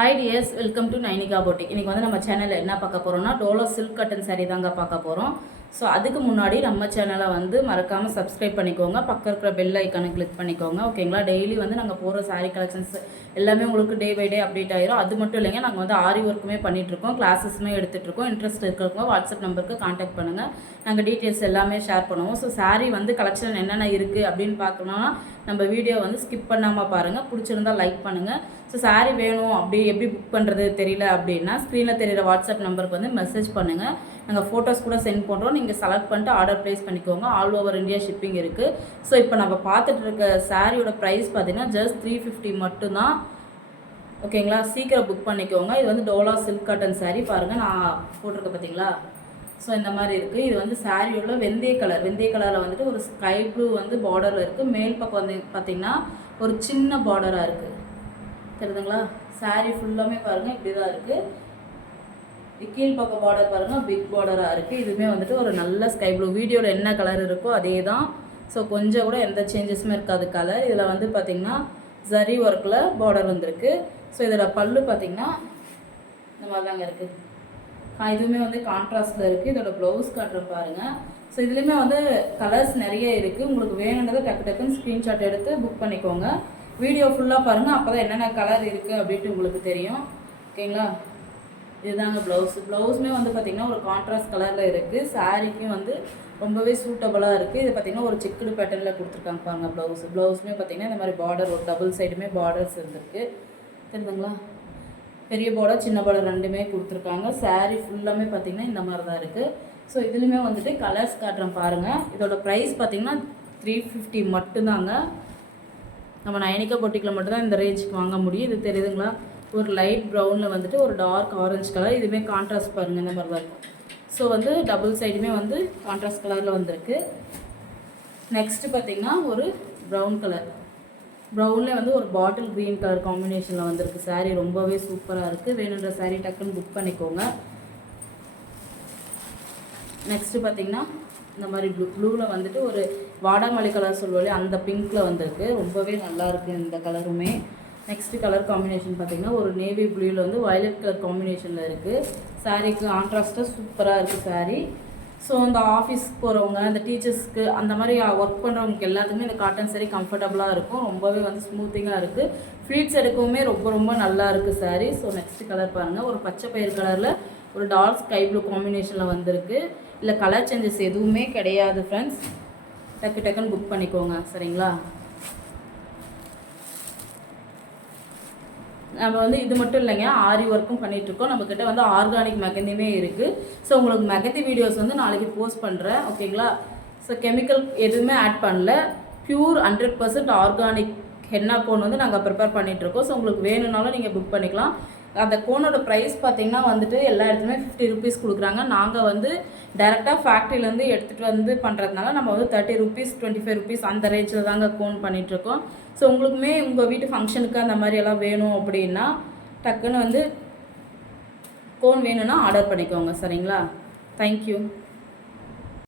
Hi dears, welcome to Nainika boutique. இன்றைக்கி வந்து நம்ம சேனலில் என்ன பார்க்க போகிறோம்னா டோலோ சில்க் கட்டன் சாரீ தாங்க பார்க்க போகிறோம். ஸோ அதுக்கு முன்னாடி நம்ம சேனலை வந்து மறக்காமல் சப்ஸ்கிரைப் பண்ணிக்கோங்க, பக்கம் இருக்கிற பெல் ஐக்கானை கிளிக் பண்ணிக்கோங்க. ஓகேங்களா? டெய்லி வந்து நாங்கள் போகிற சாரீ கலெக்ஷன்ஸ் எல்லாமே உங்களுக்கு டே பை டே அப்டேட் ஆயிரும். அது மட்டும் இல்லைங்க, நாங்கள் வந்து ஆரி ஒர்க்குமே பண்ணிகிட்ருக்கோம், கிளாஸஸுமே எடுத்துகிட்ருக்கோம். இன்ட்ரெஸ்ட் இருக்கிறவங்க வாட்ஸ்அப் நம்பருக்கு கான்டாக்ட் பண்ணுங்கள், நாங்கள் டீட்டெயில்ஸ் எல்லாமே ஷேர் பண்ணுவோம். ஸோ சாரீ வந்து கலெக்ஷன் என்னென்ன இருக்குது அப்படின்னு பார்க்கணுன்னா நம்ம வீடியோ வந்து ஸ்கிப் பண்ணாமல் பாருங்கள். பிடிச்சிருந்தால் லைக் பண்ணுங்கள். ஸோ சாரீ வேணும் அப்படி எப்படி புக் பண்ணுறது தெரியல அப்படின்னா ஸ்க்ரீனில் தெரிகிற வாட்ஸ்அப் நம்பருக்கு வந்து மெசேஜ் பண்ணுங்கள், நாங்கள் ஃபோட்டோஸ் கூட சென்ட் பண்ணுறோம். நீங்கள் செலக்ட் பண்ணிட்டு ஆர்டர் ப்ளேஸ் பண்ணிக்கோங்க. ஆல் ஓவர் இந்தியா ஷிப்பிங் இருக்குது. ஸோ இப்போ நம்ம பார்த்துட்டு இருக்க சாரியோட ப்ரைஸ் பார்த்தீங்கன்னா ஜஸ்ட் 350 மட்டும்தான். ஓகேங்களா? சீக்கிரம் புக் பண்ணிக்கோங்க. இது வந்து டோலா சில்க் காட்டன் சாரீ. பாருங்கள், நான் போட்டிருக்கேன் பார்த்தீங்களா? ஸோ இந்த மாதிரி இருக்குது. இது வந்து சாரியோட வெந்தய கலரில் வந்துட்டு ஒரு ஸ்கை ப்ளூ வந்து பார்டரில் இருக்குது. மேல் பக்கம் வந்து பார்த்திங்கன்னா ஒரு சின்ன பார்டராக இருக்குது, தெரியுதுங்களா? சாரீ ஃபுல்லாமே பாருங்கள் இப்படி தான் இருக்குது. கீழ் பக்கம் பார்டர் பாருங்கள் பிக் பார்டராக இருக்குது. இதுவுமே வந்துட்டு ஒரு நல்ல ஸ்கை ப்ளூ. வீடியோவில் என்ன கலர் இருக்கோ அதே தான். ஸோ கொஞ்சம் கூட எந்த சேஞ்சஸுமே இருக்காது கலர். இதில் வந்து பார்த்திங்கன்னா ஜரி ஒர்க்கில் பார்டர் வந்திருக்கு. ஸோ இதில் பல்லு பார்த்திங்கன்னா இந்த மாதிரி தாங்க இருக்குது. இதுவுமே வந்து கான்ட்ராஸ்டில் இருக்குது. இதோட ப்ளவுஸ் காட்டுறேன் பாருங்கள். ஸோ இதுலேயுமே வந்து கலர்ஸ் நிறைய இருக்குது. உங்களுக்கு வேணுன்றதை டக்குன்னு ஸ்க்ரீன்ஷாட் எடுத்து புக் பண்ணிக்கோங்க. வீடியோ ஃபுல்லாக பாருங்கள், அப்போ தான் என்னென்ன கலர் இருக்குது அப்படின்ட்டு உங்களுக்கு தெரியும். ஓகேங்களா? இதுதாங்க ப்ளவுஸுமே வந்து பார்த்திங்கன்னா ஒரு கான்ட்ராஸ்ட் கலரில் இருக்குது. சாரீக்கும் வந்து ரொம்பவே சூட்டபுளாக இருக்குது. இது பார்த்திங்கன்னா ஒரு செக்குடு பேட்டர்னில் கொடுத்துருக்காங்க பாருங்கள். ப்ளவுஸுமே பார்த்திங்கன்னா இந்த மாதிரி பார்டர் ஒரு டபுள் சைடுமே பார்டர்ஸ் இருந்திருக்கு, தெரியுதுங்களா? பெரிய பார்டர் சின்ன பார்டர் ரெண்டுமே கொடுத்துருக்காங்க. சாரீ ஃபுல்லாமே பார்த்திங்கன்னா இந்த மாதிரி தான் இருக்குது. ஸோ இதுலேயுமே வந்துட்டு கலர்ஸ் காட்டுறேன் பாருங்கள். இதோட ப்ரைஸ் பார்த்திங்கன்னா 350 மட்டும்தாங்க. நம்ம நைனிகா பொட்டிக்கில் மட்டும்தான் இந்த ரேஞ்சுக்கு வாங்க முடியும். இது தெரியுதுங்களா? ஒரு லைட் ப்ரௌனில் வந்துட்டு ஒரு டார்க் ஆரஞ்சு கலர். இதுவுமே கான்ட்ராஸ்ட் பாருங்கள் இந்த மாதிரி தான் இருக்கும். ஸோ வந்து டபுள் சைடுமே வந்து கான்ட்ராஸ்ட் கலரில் வந்திருக்கு. நெக்ஸ்ட்டு பார்த்திங்கன்னா ஒரு ப்ரௌன் கலர், ப்ரௌனில் வந்து ஒரு பாட்டில் க்ரீன் கலர் காம்பினேஷனில் வந்திருக்கு. சாரீ ரொம்பவே சூப்பராக இருக்குது. வேணுன்ற சாரீ டக்குன்னு புக் பண்ணிக்கோங்க. நெக்ஸ்ட்டு பார்த்திங்கன்னா இந்த மாதிரி ப்ளூவில் வந்துட்டு ஒரு வாடாமல்லி கலர் சொல்லுவோம், அந்த பிங்க்கில் வந்திருக்கு. ரொம்பவே நல்லாயிருக்கு இந்த கலருமே. நெக்ஸ்ட்டு கலர் காம்பினேஷன் பார்த்திங்கன்னா ஒரு நேவி ப்ளூவில் வந்து வயலட் கலர் காம்பினேஷனில் இருக்குது. சாரீக்கு கான்ட்ராஸ்ட்டாக சூப்பராக இருக்குது சாரீ. ஸோ இந்த ஆஃபீஸ்க்கு போகிறவங்க, இந்த டீச்சர்ஸ்க்கு, அந்த மாதிரி ஒர்க் பண்ணுறவங்களுக்கு எல்லாத்துக்குமே இந்த காட்டன் சாரீ கம்ஃபர்டபுளாக இருக்கும். ரொம்பவே வந்து ஸ்மூத்திங்காக இருக்குது. ஃப்ளீட்ஸ் எடுக்கவுமே ரொம்ப நல்லா இருக்குது சாரீ. ஸோ நெக்ஸ்ட் கலர் பாருங்கள், ஒரு பச்சை பயிர் கலரில் ஒரு டார்க் ஸ்கை ப்ளூ காம்பினேஷனில் வந்திருக்கு. இல்லை கலர் சேஞ்சஸ் எதுவுமே கிடையாது ஃப்ரெண்ட்ஸ். டக்குன்னு புக் பண்ணிக்கோங்க, சரிங்களா? நம்ம வந்து இது மட்டும் இல்லைங்க, ஆரி ஒர்க்கும் பண்ணிகிட்ருக்கோம். நம்மக்கிட்ட வந்து ஆர்கானிக் மெகந்தியுமே இருக்குது. ஸோ உங்களுக்கு மெகந்தி வீடியோஸ் வந்து நாளைக்கு போஸ்ட் பண்ணுறேன், ஓகேங்களா? ஸோ கெமிக்கல் எதுவுமே ஆட் பண்ணல, ப்யூர் 100% ஆர்கானிக் ஹென்னா கோன் வந்து நாங்கள் ப்ரிப்பேர் பண்ணிகிட்ருக்கோம். ஸோ உங்களுக்கு வேணும்னாலும் நீங்கள் புக் பண்ணிக்கலாம். அந்த கோனோட ப்ரைஸ் பார்த்திங்கன்னா வந்துட்டு எல்லா இடத்துலையுமே 50 ருபீஸ் கொடுக்குறாங்க. நாங்கள் வந்து டைரெக்டாக ஃபேக்ட்ரியிலேருந்து எடுத்துகிட்டு வந்து பண்ணுறதுனால நம்ம வந்து 30 ருபீஸ் 25 ருபீஸ் அந்த ரேஞ்சில் தாங்க கோன் பண்ணிகிட்ருக்கோம். ஸோ உங்களுக்குமே உங்கள் வீட்டு ஃபங்க்ஷனுக்கு அந்த மாதிரி எல்லாம் வேணும் அப்படின்னா டக்குன்னு வந்து கோன் வேணும்னா ஆர்டர் பண்ணிக்கோங்க, சரிங்களா? தேங்க்யூ.